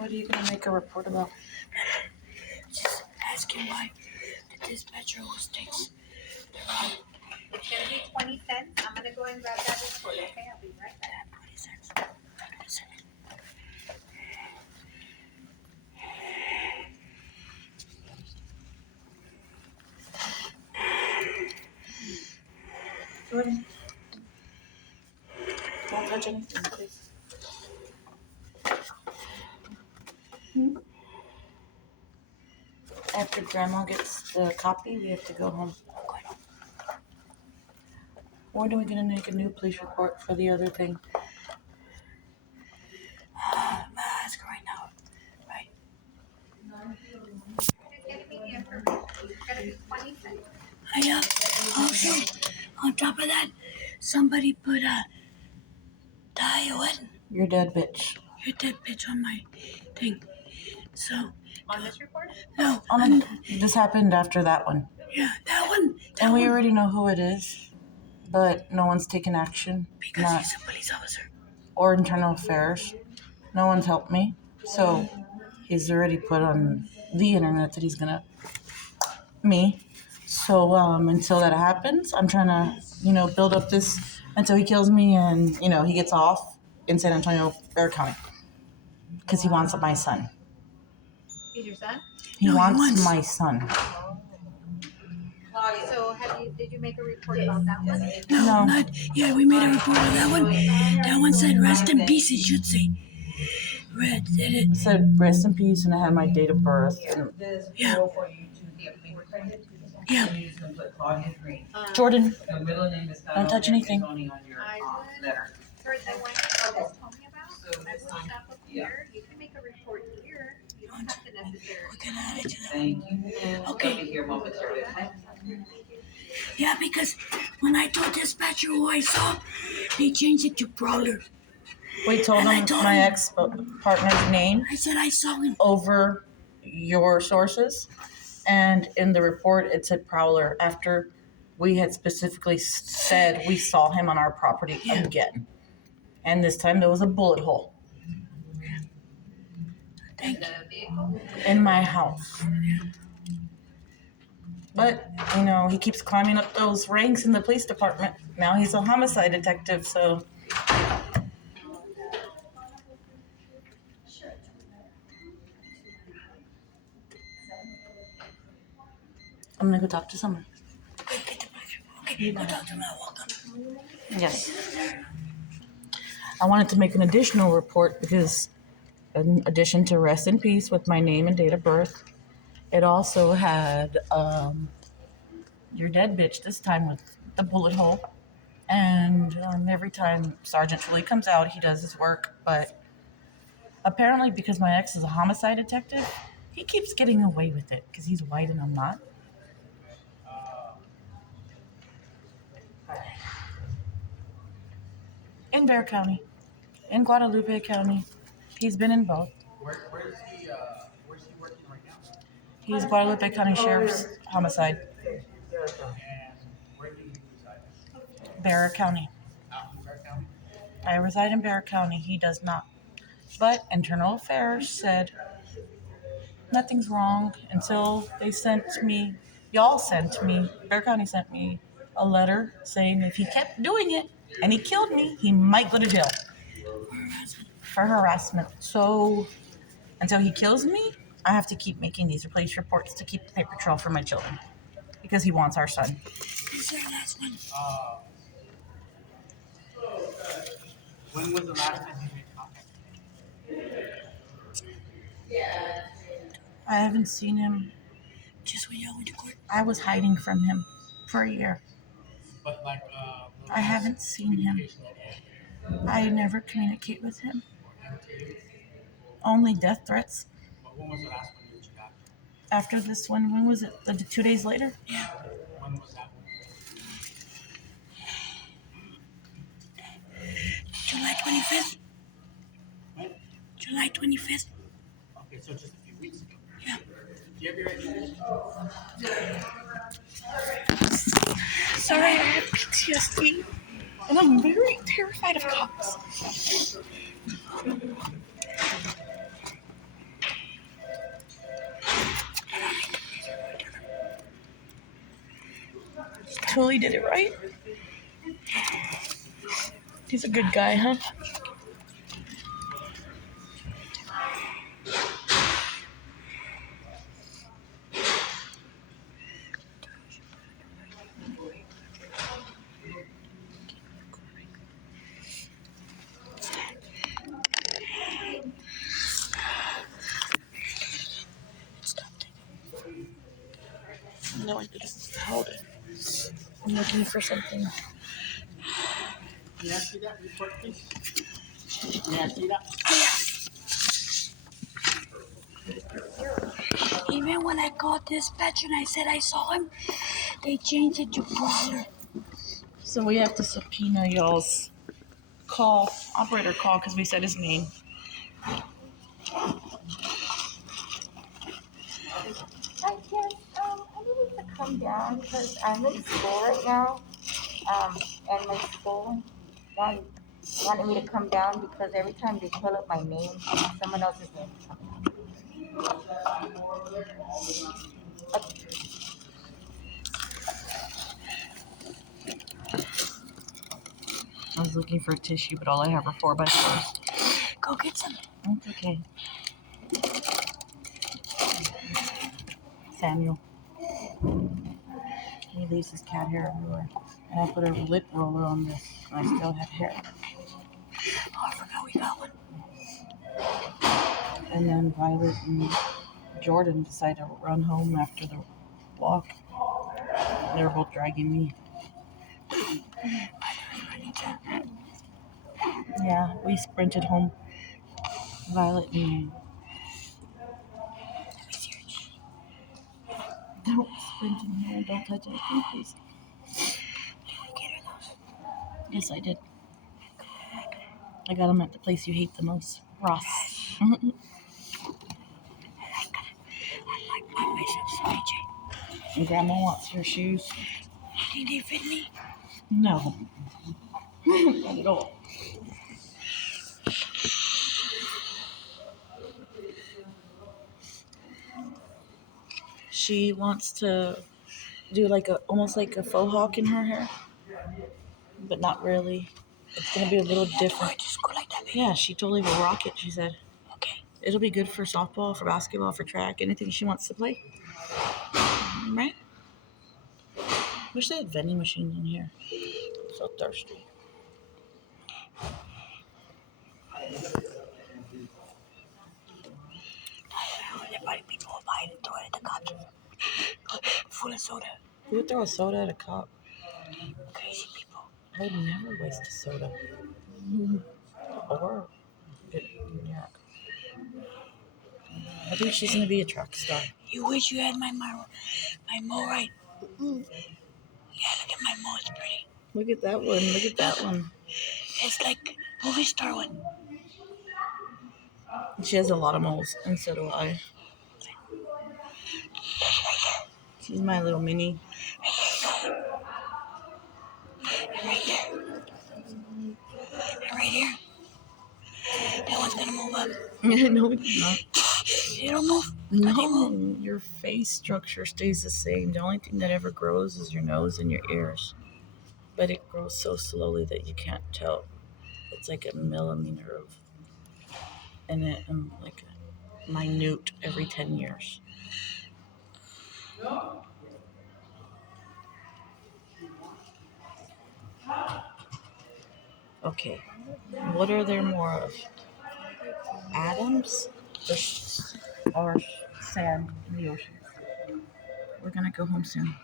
What are you going to make a report about? Just asking why the dispatcher always takes the route. It's going to be 20 cents. I'm going to go and grab that report, okay? I'll be right back. 20 cents. Jordan, don't touch anything, please. After Grandma gets the copy, we have to go home. When are we going to make a new police report for the other thing? Ask her right now. Right? Just getting me the information. It's going to be 20 cents. Also, on top of that, somebody put a Diane, You're dead, bitch. your dead bitch on my thing. So, On this report? no, This happened after that one. yeah, that one. And we already know who it is, but no one's taken action. Because he's a police officer. Or internal affairs. No one's helped me. So he's already put on the internet that he's gonna me. So until that happens, I'm trying to, build up this until he kills me and, he gets off in San Antonio, Bexar County. Because he wants my son. He's your son? He wants my son. So did you make a report about that one? No, not. Yeah, we made a report on that one. That one said rest in peace, it should say. Red, did it? It said rest in peace, and I had my date of birth. And Yeah. Yeah. Jordan, Don't touch anything. I would, first I want to know what told me about. I would stop up here. You can make a report here. You don't have to necessarily. We can add it to that. Thank you. Okay. Be here momentarily. Yeah, because when I told dispatcher who I saw, they changed it to Prowler. we told And I him told my him- ex-partner's name I said I saw him. over your sources, and in the report it said Prowler after we had specifically said we saw him on our property again. And this time there was a bullet hole Thank you. The vehicle? in my house. But, he keeps climbing up those ranks in the police department. Now he's a homicide detective, so. I'm gonna go talk to someone. Okay, go talk to him. I'll walk up. Yes. I wanted to make an additional report because in addition to rest in peace with my name and date of birth, it also had your dead bitch, this time with the bullet hole. And every time Sergeant Tully comes out, he does his work. But apparently because my ex is a homicide detective, he keeps getting away with it because he's white and I'm not. In Bexar County, in Guadalupe County. He's been in both. Where's he working right now? He's Guadalupe County Sheriff's homicide. And where do you reside? Bexar County. Out in Bexar County? I reside in Bexar County. He does not. But Internal Affairs said nothing's wrong until they sent me, Bexar County sent me a letter saying if he kept doing it and he killed me, he might go to jail for harassment. So until he kills me, I have to keep making these police reports to keep the paper trail for my children because he wants our son. This is our last one. When was the last time you made contact? I haven't seen him. Just when y'all went to court. I was hiding from him for a year. But I haven't seen him. I never communicate with him. Only death threats. But when was the last one that you got? After this one, when was it? 2 days later? Yeah. When was that one? July 25th. When? July 25th. Okay, so just a few weeks ago. Yeah. Do you have your registration? Sorry, I have PTSD. And I'm very terrified of cops. totally did it right. He's a good guy, huh? No, I didn't. Hold it. I'm looking for something. May I see that report, please? May I see that? Even when I called dispatch and I said I saw him, they changed it to brother. So we have to subpoena y'all's operator call, because we said his name. Hi, yes, I needed to come down because I'm in school right now, and my school wanted me to come down because every time they pull up my name, someone else's name is coming up. I was looking for a tissue, but all I have are 4x4s. Go get some. That's okay. Samuel. He leaves his cat hair everywhere. And I put a lip roller on this, and I still have hair. Oh, I forgot we got one. And then Violet and Jordan decided to run home after the walk. They were both dragging me. Yeah, we sprinted home. Violet and don't sprint in here. Don't touch anything, please. Yes, I did. I got them at the place you hate the most, Ross. I like my biceps, AJ. And Grandma wants your shoes. Think they fit me? No, not at all. She wants to do almost like a faux hawk in her hair, but not really. It's gonna be a little different. Just go like that, baby. Yeah, she totally will rock it. She said Okay. it'll be good for softball, for basketball, for track, anything she wants to play. Right? Wish they had vending machines in here. I'm so thirsty. Everybody people will buy it and throw it at the cops. Full of soda. Who would throw a soda at a cop? Crazy people. I would never waste a soda. Or get in New York. I think she's gonna be a track star. You wish you had my mo right. Yeah, look at my mo. It's pretty. Look at that one. Look at that one. It's like movie star one. She has a lot of moles, and so do I. She's my little mini. Right there. And right here. That one's gonna move up. No, it's not. It'll move. No, your face structure stays the same. The only thing that ever grows is your nose and your ears. But it grows so slowly that you can't tell. It's like a millimeter of, and it like minute every 10 years. Okay, what are there more of? Atoms or sand in the ocean? We're gonna go home soon.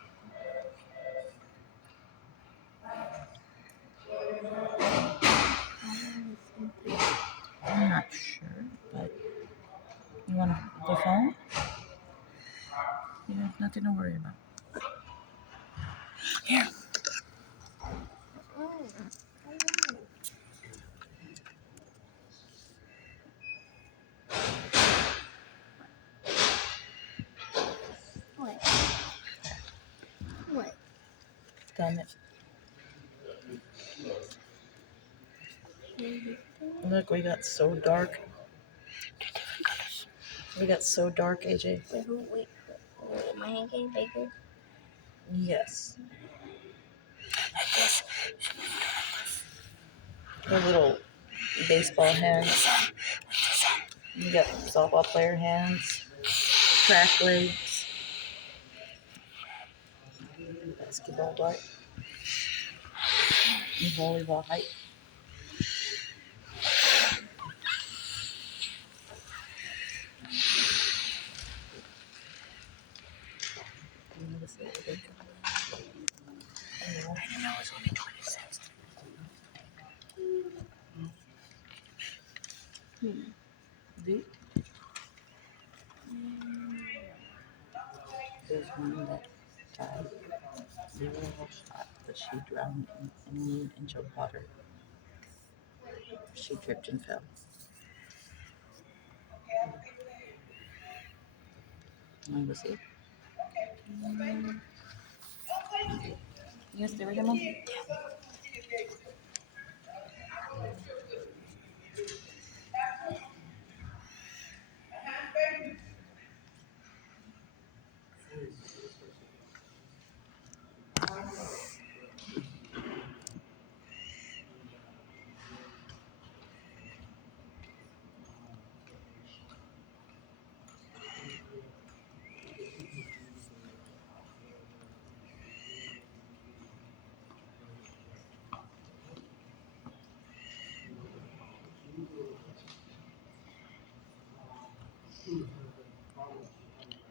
I'm not sure, but you want the phone? You have nothing to worry about. Here. What? Done it. Look, we got so dark. We got so dark, AJ. Wait, my hand getting bigger? Yes. Their little baseball hands. You got softball player hands, track legs, basketball butt, and volleyball height. I didn't know it was only 26. There's one that died 0 shot, but she drowned in 1 inch of water. She tripped and fell. Want to go see? You gonna stay with him, Mom?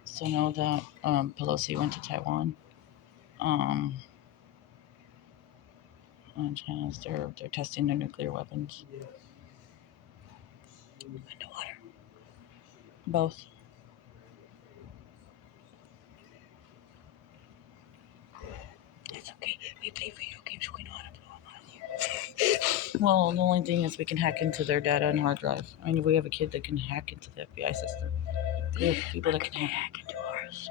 So now that Pelosi went to Taiwan, and China's they're testing their nuclear weapons. Underwater. Both. That's okay. We play video games. We know how to blow them out of here. Well, the only thing is we can hack into their data and hard drive. I mean, we have a kid that can hack into the FBI system. We have people that can hack. Into ours.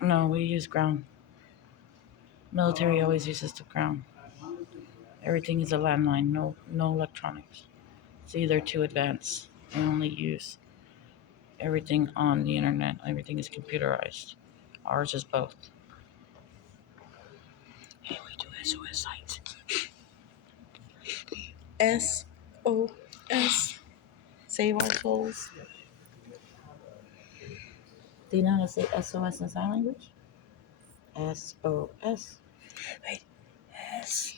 No, we use ground. Military always uses the ground. Everything is a landline. No electronics. It's either too advanced. They only use everything on the internet. Everything is computerized. Ours is both. Hey, we do SOS sites. SOS. Save our souls. Do you know how to say SOS in sign language? SOS. Wait. S.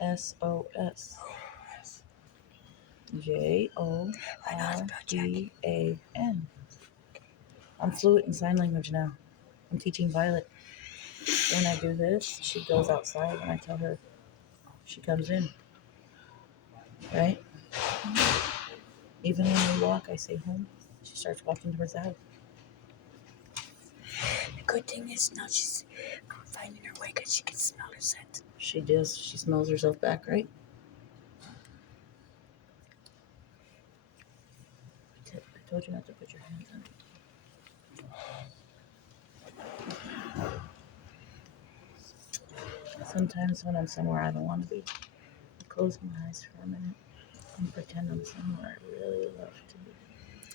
SOS. JORDAN. I'm fluent in sign language now. I'm teaching Violet. When I do this, she goes outside and I tell her she comes in. Right? Even when we walk, I say home. She starts walking towards the house. The good thing is now she's finding her way because she can smell her scent. She does. She smells herself back, right? I told you not to put your hands on it. Sometimes when I'm somewhere I don't want to be, I close my eyes for a minute and pretend I'm somewhere I really love to be.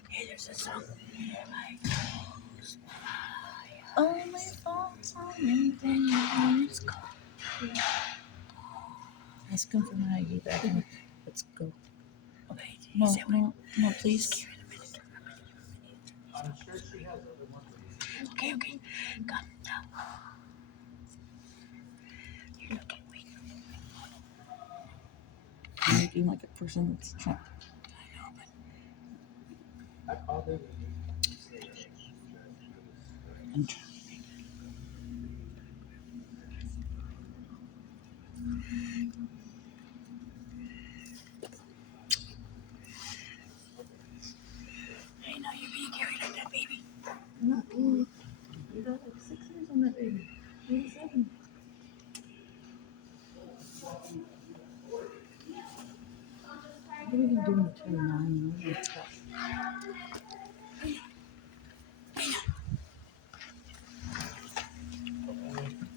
Hey, there's a song. Only thoughts on me when it's cold. Ask him for my ID back. Let's go. Okay, No, please. I'm sure she has other ones. Okay. Calm down. You're looking weak. I'm looking like a person that's trying. I know, but I called her. I'm trying. hey, now you're being carried like that, baby. You got like 6 years on that baby. Maybe 7. What are you gonna do when you turn 9? You're gonna stop.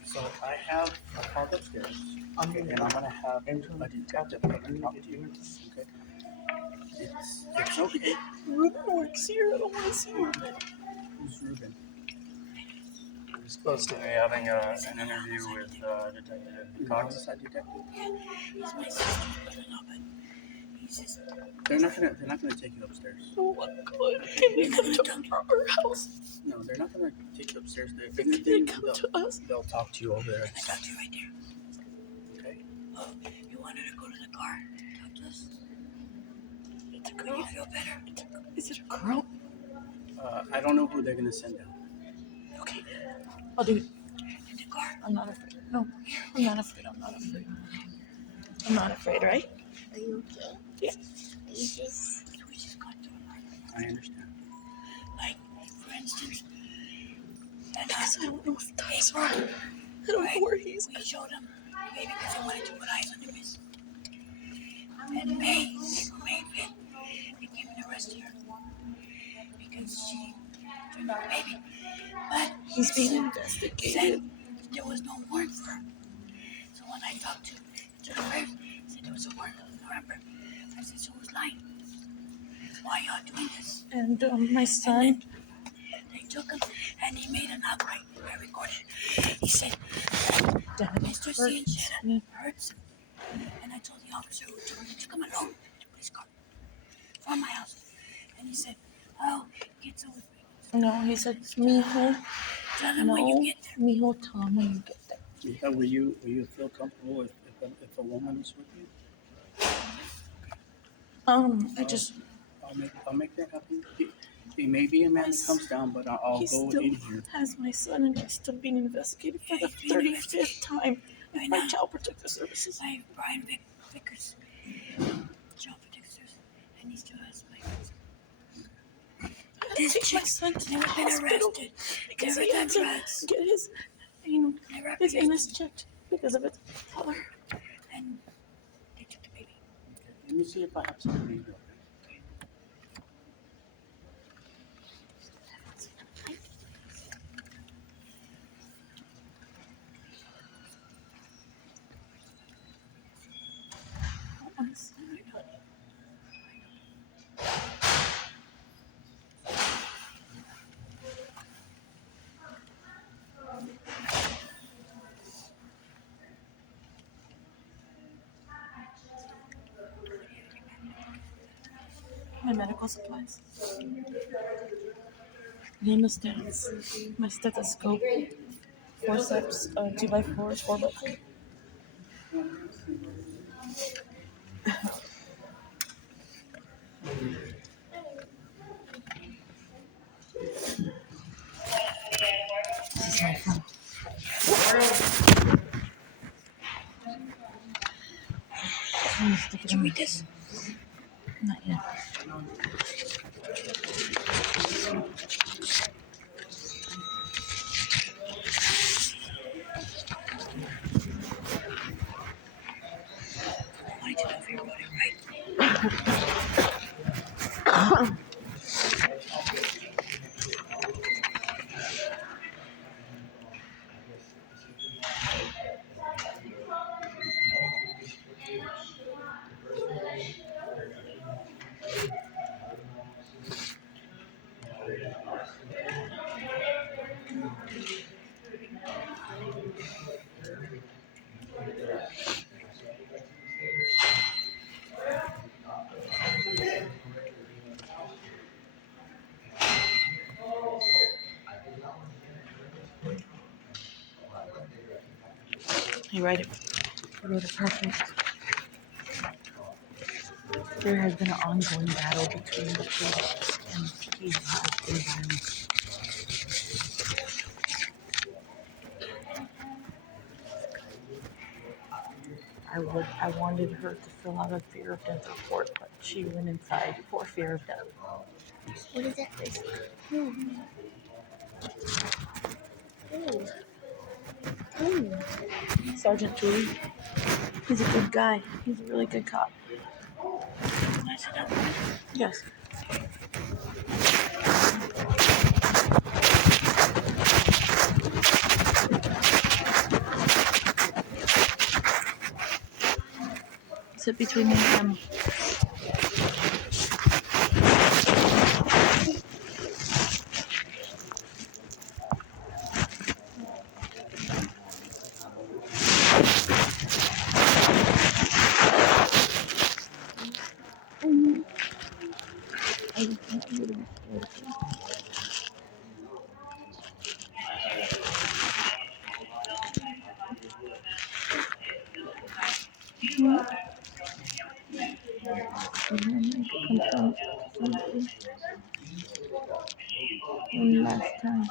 So I have a call upstairs. Okay, and I'm gonna have a detective come and talk to you. Okay. It's okay. Ruben works here. I don't want to see Ruben. Who's Ruben? supposed to be having an interview with Detective Cox. Homicide detective. He's my sister's brother-in-law, but he's just. They're not gonna take you upstairs. Oh my God! Can you come to our house? No, they're not gonna take you upstairs. If Can anything, you come to us? they'll talk to you over there. I talked to you right there. Okay. Oh, you wanted to go to the car? Talk to us. It's a Will girl. you feel better? Is it a girl? I don't know who they're gonna send down. Okay. I'll do it. In the car? I'm not afraid. No, I'm not afraid. I'm not afraid. I'm not afraid, right? Are you okay? Yeah. You just. We just got to a lot. I understand. Like, for instance, and Because I don't know if that's right. I don't know where he's. we showed him maybe because he wanted to put eyes on the miss. And May 5th, they came and arrested her because she turned out a baby. But He's being said investigated. there was no warrant for her. So when I talked to the sheriff, he said there was a warrant in November. I said, so who's lying? Why y'all doing this? And my son. They took him and he made an outcry. I recorded it. He said, Dad Mr. hurts Ciancetta me. hurts him. And I told the officer who took him alone to police car from my house. And he said, oh, get some with me. No, he said, Mijo. Tell him No, when you get there. Mijo, tell him when you get there. Yeah, will you feel comfortable if a woman is with you? I just. I'll make that happen. It may be a man that comes down, but I'll He go still in here. has my son, and he's still being investigated for the Yeah, he's being 35th time Right by now. Child Protective Services. By Brian Vickers, child protectors, and he still has my This This my chick's son to the never been hospital arrested. because Never he done had to drugs. get his, Never his abused. anus checked because of his father. And they took the baby. Let me see if I have something to do. My son. My medical supplies. Hemostats, my stethoscope, forceps, 2x4s, 4x4. This is my phone. I'm gonna stick it Did you in read my- this? Not yet. I wanted to know if you wrote it right. You write it. You wrote it perfect. There has been an ongoing battle between the two of us, and he has been violent. I wanted her to fill out a fear of death report, but she went inside for fear of death. What is that face? Sergeant Julie, he's a good guy. He's a really good cop. Can I sit down? Yes. Sit between me and him. One last time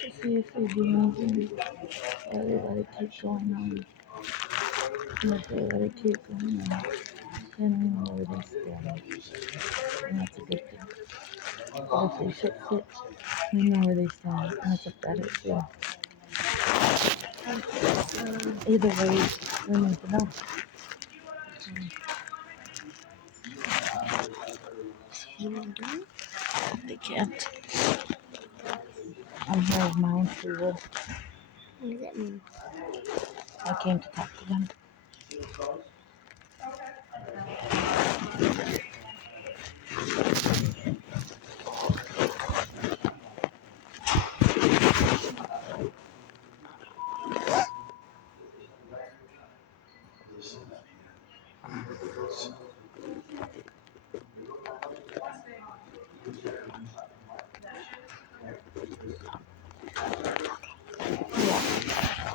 to see if they do anything or they let it keep going on. And if they let it keep going on, then we know where they stand. And that's a good thing. But if they fix it, we know where they stand. And that's a better thing. Either way, we need to know. They can't. I'm here of my own free will. What does that mean? I came to talk to them.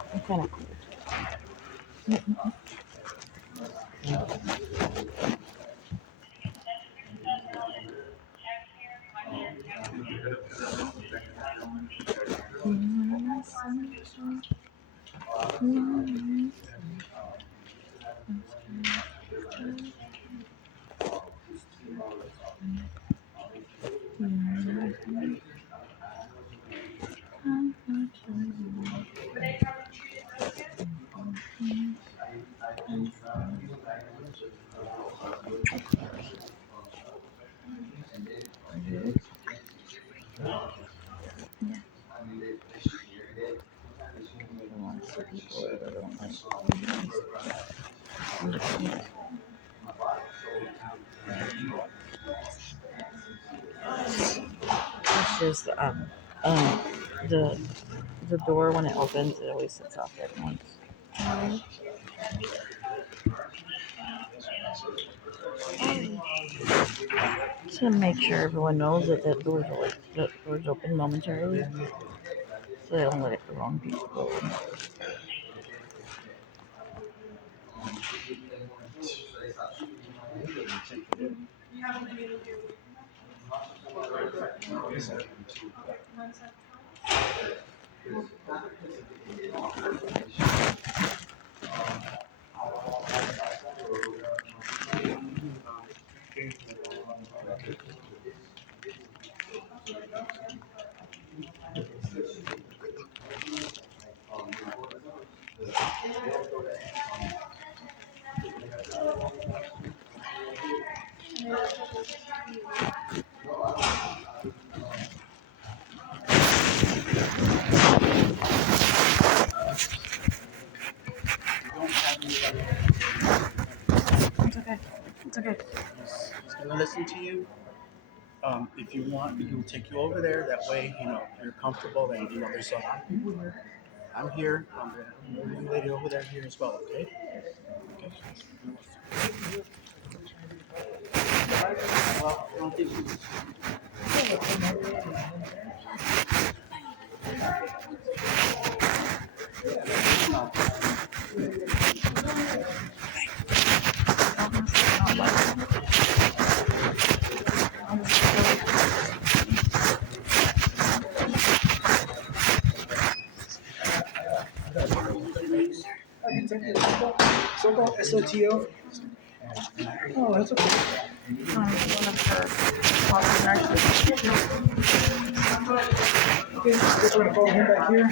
Yeah, I'm kind of cool. It's just the the door when it opens, it always sits off at once. To make sure everyone knows that the door's open momentarily, so they don't let it the wrong people go in. It's okay. It's okay. He's gonna listen to you. If you want, he'll take you over there. That way, you're comfortable, and there's a lot of people here. I'm here. The young lady over there here as well. Okay. Okay. Well, I don't think so-called SOTO. Oh, that's okay. One of her health nurses. Okay, just want to follow him back here.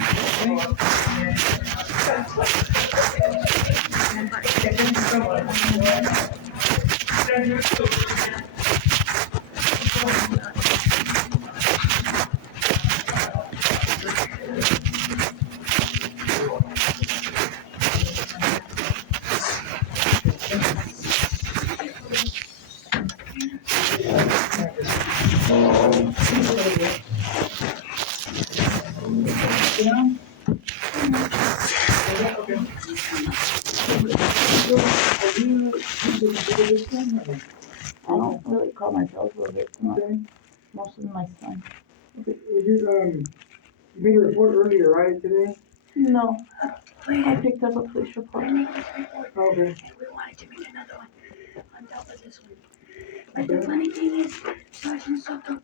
I don't really call all my bills will get Okay. most of my son. Okay. Would you made a report earlier, right, today? No, Wait, I picked up a police report. I make this report, Okay. and we wanted to make another one on top of this one. But the Okay. funny thing is, Sergeant Soto,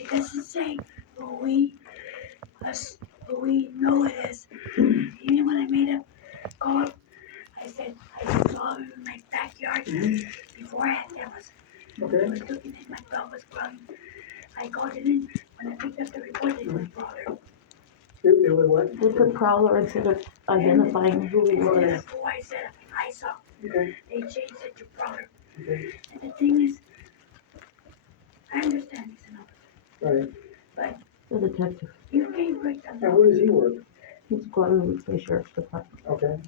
it doesn't say who we know it is. Even when I made a call, I said I saw him in my backyard before I had cameras. I Okay. was looking at my dog was growling. I called it in. When I picked up the report, it was Brother. It was what? They put Prowler instead of identifying who he Instead was. of who I said I saw, Okay. they changed it to Brother. Okay. And the thing is, I understand he's an officer, Right. The detective. you can't break the And law. where does he work? He's Guadalupe Sheriff's Department. Okay.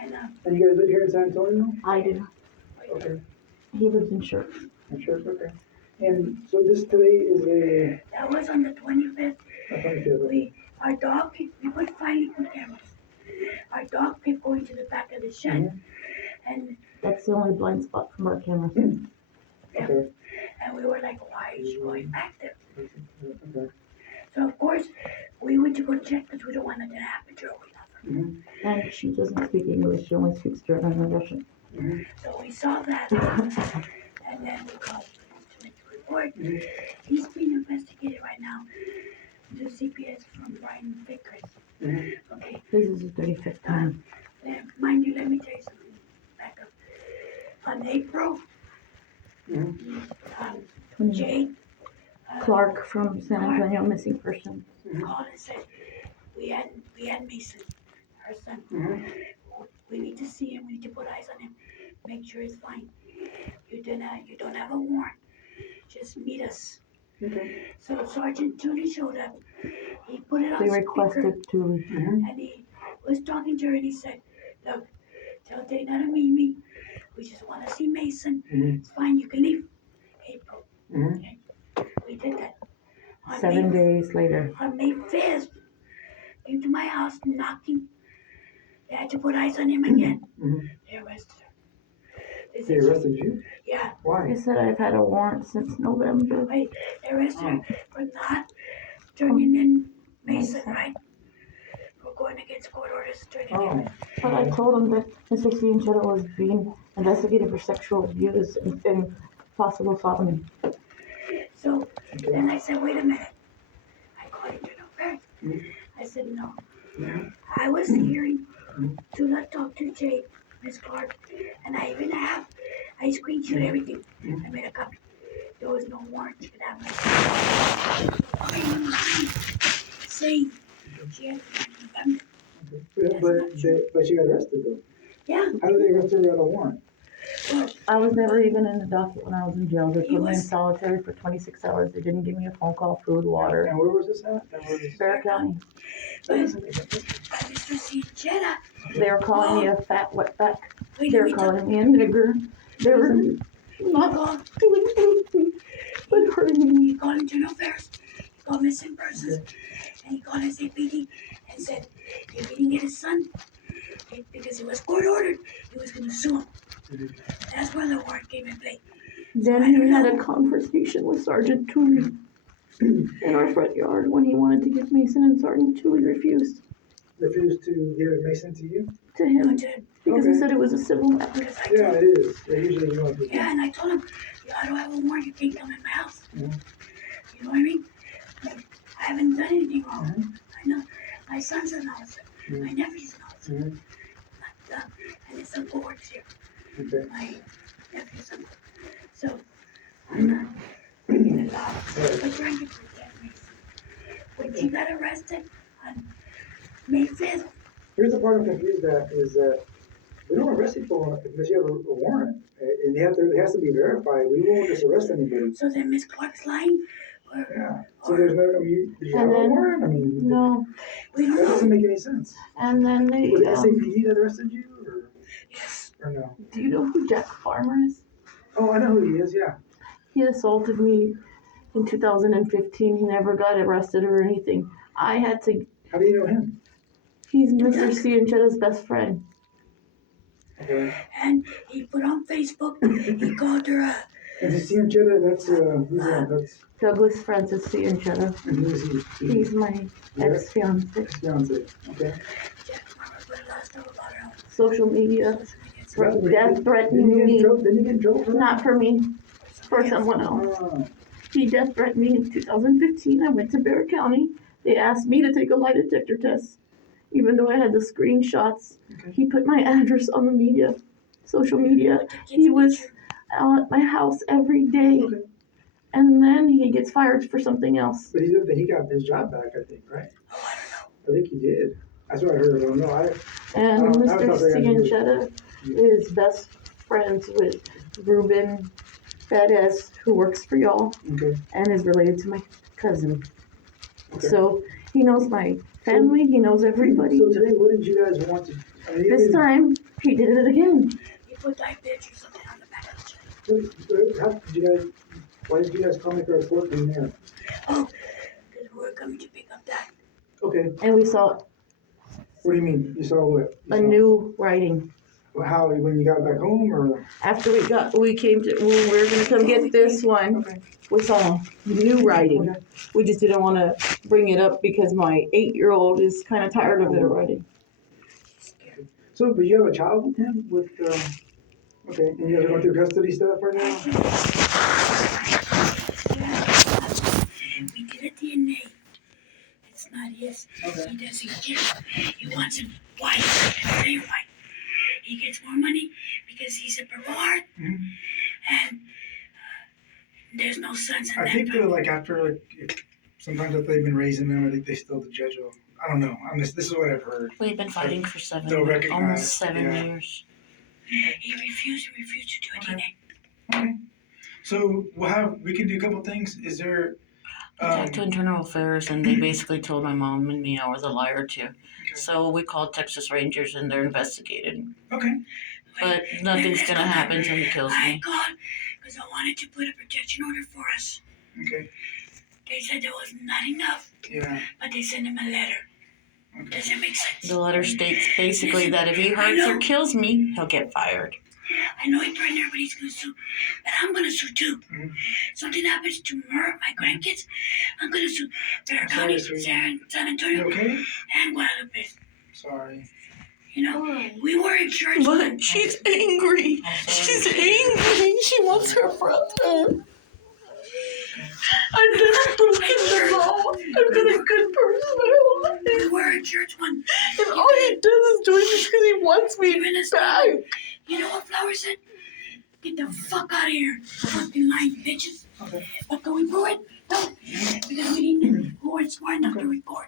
And And you guys live here in San Antonio? I do. Okay. He lives in Sheriff. I'm sure. Okay. And so this today is that was on the 25th. a 25th. Our dog, we would finally put cameras. Our dog kept going to the back of the shed, and That's the only blind spot from our cameras. Okay. and we were like, why is she going back there? Okay. So of course, we went to go check because we don't want nothing to happen to her. We love her. And she doesn't speak English, she only speaks German and Russian. So we saw that, and then we called to make the report. He's being investigated right now through CPS from Brian Vickers. Okay, This is the 35th time. mind you, let me tell you something. Back up. On April, Jade Clark from San Antonio Missing Person. called and said, we had Mason, her son. We need to see him, we need to put eyes on him, make sure he's fine. You don't have a warrant, just meet us. Okay. So Sergeant Tooley showed up, he put it on They speaker, requested to. and he was talking to her and he said, look, tell Dana to meet me, we just want to see Mason, it's fine, you can leave. April, okay? We did that. On 7 days later. On May 5th, came to my house knocking. They had to put eyes on him again. They arrested her. They arrested you? Yeah. Why? They said I've had a warrant since November. Wait, they arrested her for not turning in Mason, right? For going against court orders, turning in. But I told them that Mr. Cianchetta was being investigated for sexual abuse and possible sodomy. So then I said, wait a minute. I called Internal Affairs. I said, no. I was hearing do not talk to Jade, Miss Clark, and I screenshot everything. I made a copy. There was no warrant. You could have my saying she had November. But she got arrested though. Yeah. How did they arrest her without a warrant? Well, I was never even in the docket when I was in jail. They put me in solitary for 26 hours. They didn't give me a phone call, food, water. And where was this at? That was Bear County. but Mr. Cianchetta. They were calling me a fat wetback. Wait, They let were me tell calling me a nigger. They were not doing anything but hurting me. He called Internal Affairs. He called Missing Persons. And he called SAPD and said if he didn't get his son, because he was court ordered, he was going to sue him. That's where the warrant came in play. Then he had a conversation with Sergeant Tooley in our front yard when he wanted to give Mason, and Sergeant Tooley refused refused to give Mason to you? to him because he Okay. said it was a civil matter. Yeah, it is. They usually don't. Yeah, and I told him, I don't have a warrant, you can't come in my house. You know what I mean? Like, I haven't done anything wrong. I know. My son's an officer. My nephew's an officer. And his uncle works here. Okay. My nephew's uncle. So, I'm not breaking the law. But trying to protect Mason. When she got arrested on May 5th, Here's the part I'm confused at is that we don't arrest people unless you have a warrant. And it has to be verified. We won't just arrest anybody. so then Miss Clark's lying? Or, Yeah. So there's no, I mean, did you have And a then- warrant? I mean, No, we don't that know. doesn't make any sense. and then they. Was it SAPD that arrested you Yes. or no? Do you know who Jack Farmer is? Oh, I know who he is, yeah. He assaulted me in 2015. He never got arrested or anything. I had to. How do you know him? He's Mr. Cianchetta's best friend. Okay. And he put on Facebook, he called her And the Cianchetta, that's, who's that? That's, Douglas Francis Cianchetta. and who is he? He's my ex-fiance. Fiance, okay? Social media, death Didn't threatening you me. get in trouble for that? Not for me, for someone else. Oh, He death threatened me in 2015. I went to Bear County. They asked me to take a lie detector test. Even though I had the screenshots, okay. he put my address on the media, social media. He was out at my house every day. Okay. And then he gets fired for something else. But he got his job back, I think, right? I think he did. That's what I heard. I don't know. And I Mr. thought they had to Cianchetta is best friends with Ruben Fedez, who works for y'all Okay. and is related to my cousin. Okay. So he knows my family, he knows everybody. So today, what did you guys want to? I mean, This time, he did it again. You put that bitch or something on the back of the check. How did you guys? Why did you guys come make a report in there? Oh, because we're coming to pick up that. Okay. And we saw What do you mean? You saw what? You a saw- new writing. How, when you got back home, or? After we came to, when we were gonna come get this one, Okay. we saw new writing. Okay. We just didn't wanna bring it up because my 8-year-old is kinda tired of it already. So, but you have a child with him? Okay, and you guys are going through custody stuff right now? We did a DNA. It's not his. Okay. He doesn't care. He wants it white. Very white. He gets more money because he's a Brevard. Mhm. And there's no sense in I that. think like after sometimes if they've been raising them, I think they still the judge will. I don't know. This is what I've heard. We've been fighting for They'll recognize, almost 7 yeah. years. He refused to do a Okay. DNA. Okay. So we can do a couple things. Is there? I talked to Internal Affairs and they basically told my mom and me I was a liar too. So we called Texas Rangers and they're investigating. Okay. But nothing's gonna happen until he kills I me. called because I wanted to put a protection order for us. Okay. They said there was not enough, Yeah. but they sent him a letter. Okay. Does it make sense? The letter states basically that if he hurts or kills me, he'll get fired. I know he threatened everybody he's gonna sue, but I'm gonna sue too. Mhm. Something happens to my grandkids, I'm gonna sue Bear I'm County, sorry, San You Antonio, okay? and Guadalupe. Sorry. You know, we were in church. But she's angry. She's angry. She wants her brother. I've never broken the law. I've been a good person my whole life. We were in church one. And all he does is doing this because he wants me Even as back. You know what Flower said? Get the fuck out of here, fucking lying bitches. Okay. But can we prove it? No, because we need who are smart enough to record.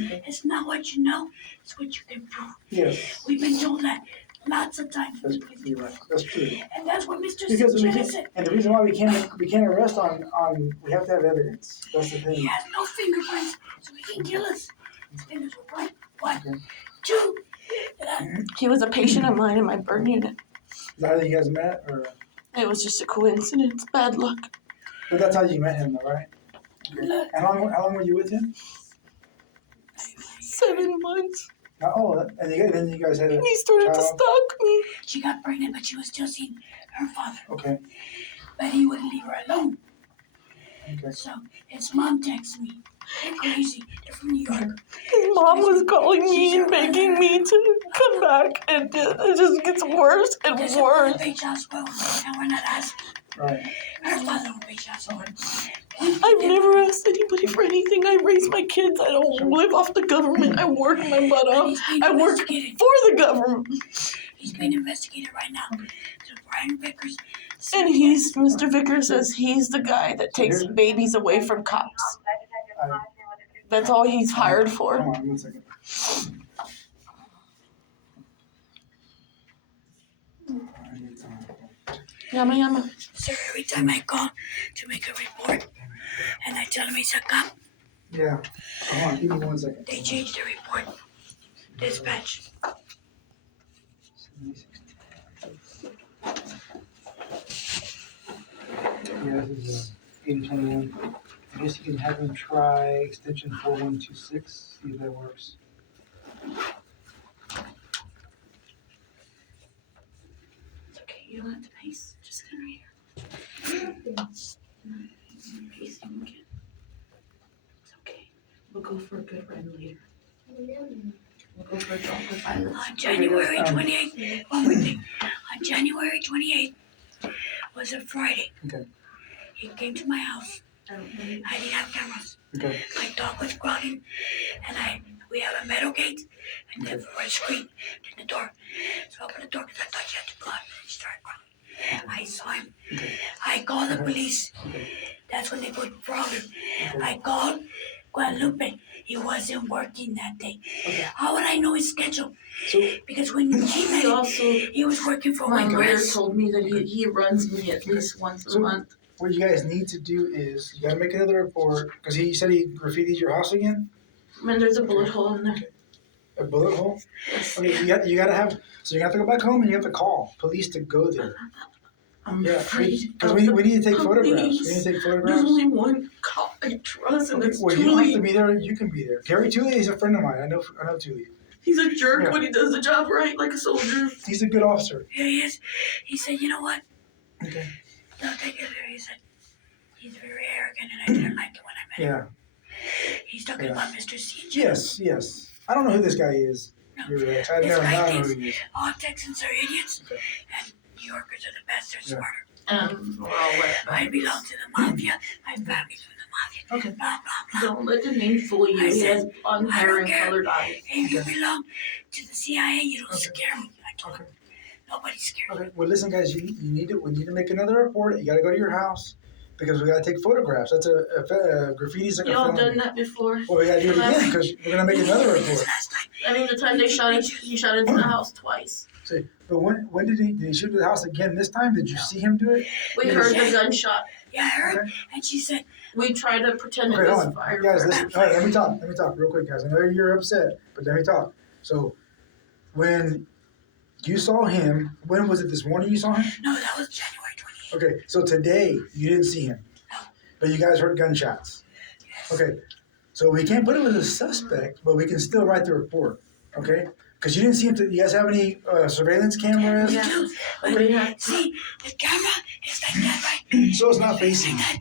Okay. It's not what you know, it's what you can prove. Yes. We've been told that lots of times. You're right. That's true. And that's what Mr. Because we Sanchez can't, said. and the reason why we can't arrest on we have to have evidence. That's the He thing. has no fingerprints, so he can kill us. His fingers were white. One, Okay. two. He was a patient of mine in my burn unit. Is that how you guys met, or? It was just a coincidence, bad luck. But that's how you met him, though, right? Okay. Look. And how long were you with him? 7 months. And then you guys had a And he started to child? stalk me. She got pregnant, but she was still seeing her father. Okay. But he wouldn't leave her alone. Okay. So his mom texts me. They're crazy. They're from New York. His mom was calling me and begging me to come back, and it just gets worse and There's worse. a pay child support, and we're not asking. Right. Her father will pay child support. I've never asked anybody for anything. I raise my kids. I don't live off the government. I work my butt And off. he's being I work investigated. for the government. He's being investigated right now. So Brian Vickers. And Mr. Vickers says he's the guy that takes babies away from cops. That's all he's hired for. Come on, 1 second. Yama yama. Sir, every time I call to make a report and I tell him he's a cop, Yeah. Come on, give me 1 second. they change the report. Dispatch. Yeah, this is 8021. I guess you can have them try extension 4126, see if that works. It's okay. You don't have to pace. Just sit right here. It's okay. We'll go for a good run later. We'll go for a jog with Violet. On January 28th, one more thing. On January 28th was a Friday. Okay. He came to my house. I didn't have cameras. Okay. My dog was growling, and we have a metal gate and then for a screen in the door. So I opened the door because I thought she had to go out, and she started growling. I saw him. Okay. I called the police. Okay. That's when they put Prowler. Okay. I called Guadalupe. He wasn't working that day. Okay. How would I know his schedule? So Because when he He met, also, he was working for my lawyer Waygrass. told me that he runs me at least once a So- month. what you guys need to do is you gotta make another report because he said he graffitied your house again. I mean, there's a bullet hole in there. A bullet hole. Yes. Okay, you gotta have. So you have to go back home and you have to call police to go there. I'm Yeah, afraid because of we the need to take photographs. We police. need to take There's photographs. only one cop I trust, and Okay, it's well, you don't have to Julie. be there. You can be there. Gary Tooley is a friend of mine. I know Tooley. He's a jerk Yeah. when he does the job right, like a soldier. He's a good officer. Here he is. He said, you know what? Okay. No, take it. He said, he's very arrogant, and I didn't like it when I met him. Yeah. He's talking Yeah. about Mr. CJ. Yes. I don't know who this guy is. No. I've This never guy known thinks who he is. all Texans are idiots, Okay. and New Yorkers are the best. They're Yeah. smarter. We're all wet. I belong to the mafia. My family's from the mafia. Okay. Blah, blah, blah. Don't let the name fool you. I He said, has blonde I hair don't and care. colored eyes. If you Okay. belong to the CIA, you don't Okay. scare me. I told him, Okay. nobody's scared. Okay. Well, listen, guys. We need to make another report. You gotta go to your house because we gotta take photographs. That's a graffiti's like a Y'all felony. done that before? Well, we gotta do it again because we're gonna make another This report. last time. I mean, the time they shot it, he shot into the house twice. But when did he shoot at the house again this time? Did you see him do it? We Yes. heard the gunshot. Yeah, I heard. Okay. And she said, We tried to pretend it Okay, was hold fire. on. Guys, listen. All right, let me talk real quick, guys. I know you're upset, but let me talk. So, when you saw him, when was it this morning you saw him? no, that was January 28th. Okay, so today you didn't see him, but you guys heard gunshots. Yes. Okay, so we can't put him as a suspect, but we can still write the report, okay? Because you didn't see him. You guys have any surveillance cameras? We do. But We have- see, the camera is like that, right? So it's not It's facing. like that.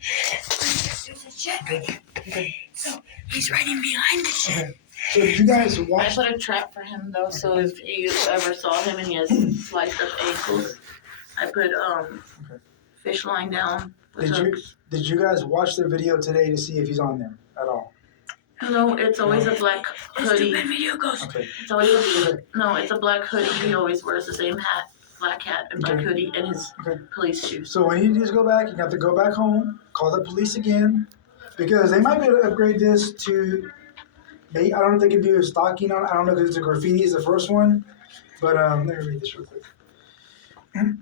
There's a shed right here. Okay. So he's riding behind the shed. Okay. So you guys I watched. put a trap for him though, so if you ever saw him and he has sliced up ankles, I put Okay. fish line down with Did you hooks. did you guys watch the video today to see if he's on there at all? No, it's always a black The hoodie. stupid video goes, Okay. It's always Okay. it's a black hoodie. He always wears the same hat, black hat and black Okay. hoodie, and his Okay. police shoes. So when you just go back, you have to go back home, call the police again, because they might be able to upgrade this to. I don't know if they can do a stalking on it. I don't know if it's a graffiti is the first one, but let me read this real quick. Cameras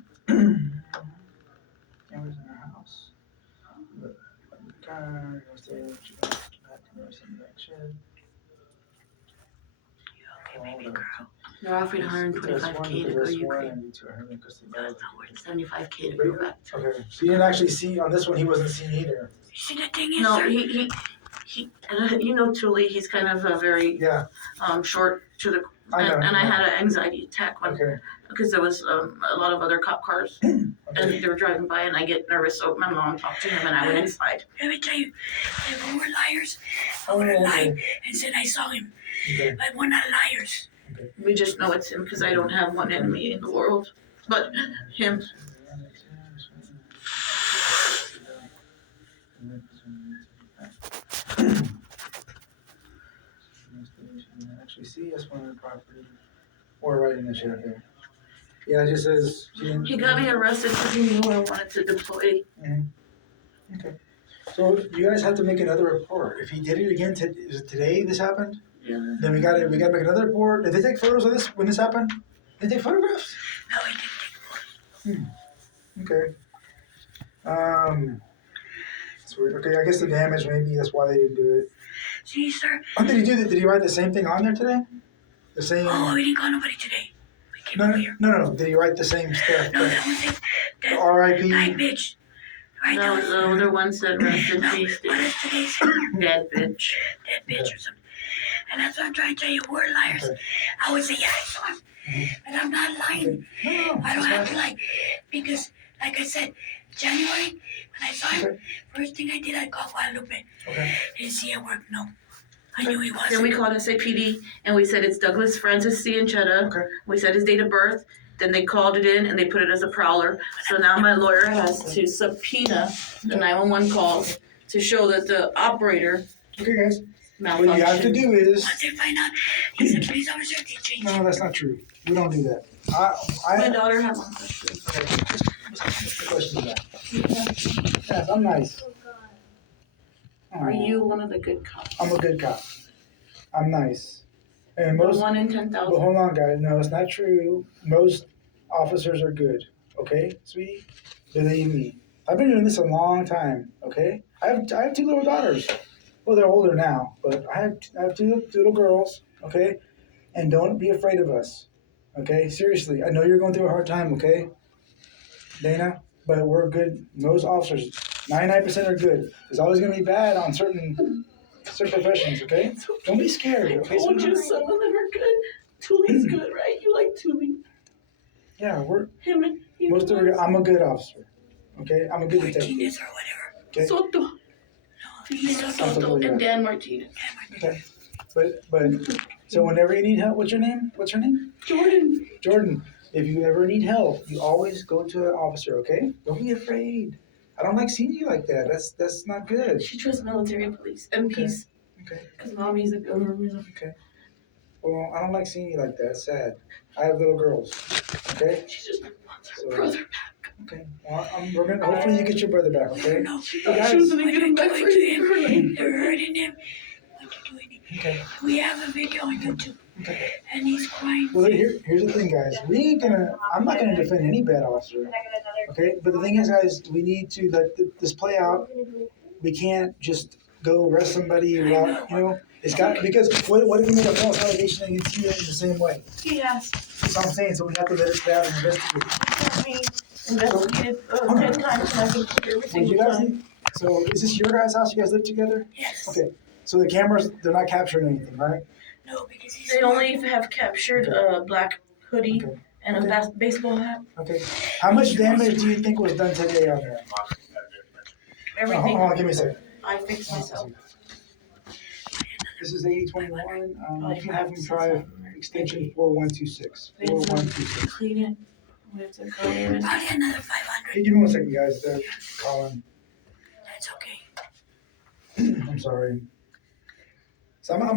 in our house. The car goes there. Cameras in the back shed. They're offering $125K to go to Ukraine. Ukraine. That's not worth $75K to go back. Okay, so you didn't actually see on this one. He wasn't seen either. you see the thing is, No, sir? he you know, Tully, he's kind of a very Yeah, short to the, I know. and I had an anxiety attack when Okay. because there was a lot of other cop cars and Okay. they were driving by and I get nervous, so my mom talked to him and I went inside. Let me tell you, if we were liars, I Oh, would have okay. lied and said I saw him. Okay. But we're not liars. We just know it's him because I don't have one enemy in the world but him. Actually, see, that's one of the property. Or right in the shed there. Yeah, it just says. He got me arrested because he knew I wanted to deploy. Okay. So you guys have to make another report. If he did it again, is it today this happened? Yeah. Then we gotta make another report. Did they take photos of this when this happened? Did they take photographs? No, he didn't take photos. Okay. That's weird. Okay, I guess the damage maybe that's why they didn't do it. See, sir? Oh, did he do that? Did he write the same thing on there today? The same. Oh, we didn't call nobody today. We came No, over no, here. no. Did he write the same stuff? No, that was it. That R.I.P. night bitch. Right No, now. the other one said rest in No, peace, what is today's that dead bitch. bitch or something? And that's what I'm trying to tell you. We're liars. Okay. I would say, yeah, I saw him. But I'm not lying. No, I don't have to lie. Because, like I said, January, When I saw him, first thing I did, I called Guadalupe. Okay. Didn't see it work, no. I knew he Then we wasn't. called SAPD and we said it's Douglas Francis Cianchetta. Okay. We said his date of birth. Then they called it in and they put it as a prowler. So now my lawyer has to subpoena the 911 calls to show that the operator Okay, guys. What you have to malfunctioned. do is. Once they find out he's a police officer, they change. No, that's not true. We don't do that. My I daughter had one question. what's the question about? Yes, I'm nice. Are you one of the good cops? I'm a good cop. I'm nice. And The most. 1 in But 10,000. hold on, guys. No, it's not true. Most officers are good. Okay, sweetie? Believe me. I've been doing this a long time. Okay? I have two little daughters. Well, they're older now, but I have two little girls. Okay? And don't be afraid of us. Okay? Seriously. I know you're going through a hard time. Okay? Dana? But we're good. Most officers, 99% are good. There's always going to be bad on certain professions. Okay? Don't be scared. I Okay? told you some of them are good. Tuli's good, right? You like Tuli. Yeah, we're. Him and he Most of it, I'm a good officer. Okay, I'm a good detective. Martinez or whatever. Okay, Soto. No, he's so Soto and Dan Martinez. okay. But so whenever you need help, what's your name? What's her name? Jordan. Jordan. If you ever need help, you always go to an officer. Okay, don't be afraid. I don't like seeing you like that. That's not good. She trusts military and police and peace. Okay. Because mommy's a government. Well, I don't like seeing you like that. It's sad. I have little girls. Okay. She just wants her So- brother. Okay. Well, we're gonna. Hopefully, you get your brother back. Okay. No, She Hey, thought she was guys. gonna get him back for you. they're hurting him. What to do anything. Okay. We have a video on YouTube, Okay. and he's crying. Well, here's the thing, guys. We ain't gonna. I'm not gonna defend any bad officer. Okay. But the thing is, guys, we need to let this play out. We can't just go arrest somebody without, it's got, because what if we make a false allegation against you in the same way? Yes. That's what I'm saying, so we have to let it play out and investigate. We investigated 10 times and I think every Well, single you guys time. need, so is this your guys' house? You guys live together? Yes. Okay, so the cameras, they're not capturing anything, right? No, because he's They only have captured a black hoodie Okay. and a baseball hat. Okay. How much damage do you think was done today on there? Everything. Hold on, give me a second. I fixed myself. This is 8021, Oh, you can have them try extension 4126. We have to 4126. clean it. We have to go in. probably another 500. Hey, give me 1 second, guys, they're calling. That's okay. I'm sorry. So I'm a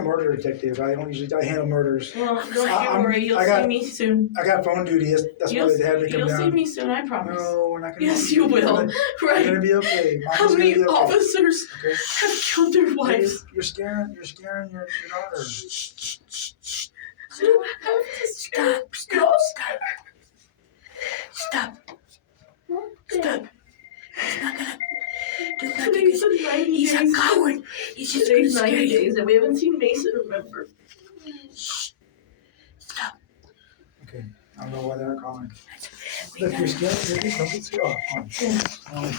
murder detective. I don't usually, I handle murders. Well, don't I- you worry. You'll I got- see me soon. I got phone duty. That's why they had me come You'll see down. me soon. I promise. No, we're not gonna. Yes, you we're will. gonna- We're Right. gonna be okay. Mama's How gonna many be okay. officers Okay. have killed their wives? You're scaring your daughter. Stop, stop, stop. Stop, stop. He's not gonna do nothing. Today's the 90 He's a days. coward. He's just gonna Today's scare 90 you. days and we haven't seen Mason, remember? Stop. Okay. I don't know why they're calling. We Look, you're gotta, scared. Don't get scared. Oh,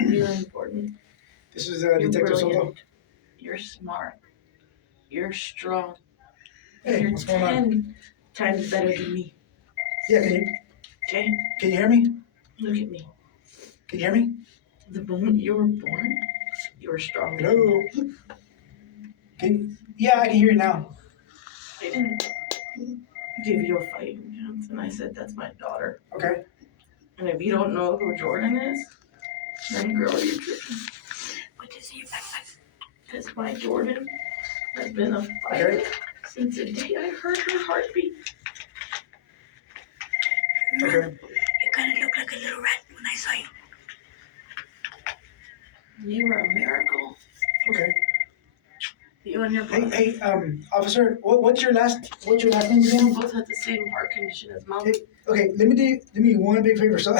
You're important. This is You're Detective Soto. brilliant. You're smart. You're strong. Hey, You're what's going on? 10 times better than me. Yeah, Okay? can you hear me? Look at me. Can you hear me? The moment you were born, you were strong. Hello. Yeah, I can hear you now. I didn't give you a fighting chance, and I said that's my daughter. Okay. And if you don't know who Jordan is, then girl, you're tripping. what is he backpack? Because my Jordan has been a fighter Okay. since the day I heard her heartbeat. Okay. You kind of look like a little rat when I saw you. You were a miracle. Okay. You and your brother. Hey, officer, what's your last name You again? both had the same heart condition as mom. Hey, okay, let me do one big favor. So,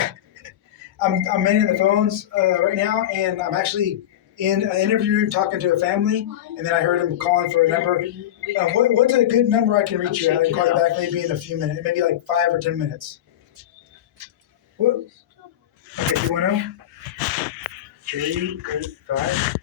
I'm manning the phones right now, and I'm actually in an interview room talking to a family, and then I heard them calling for a number. What's a good number I can reach you at? I can call you back maybe in a few minutes, maybe like 5 or 10 minutes. What? Okay, you want to? 3, 8, 5.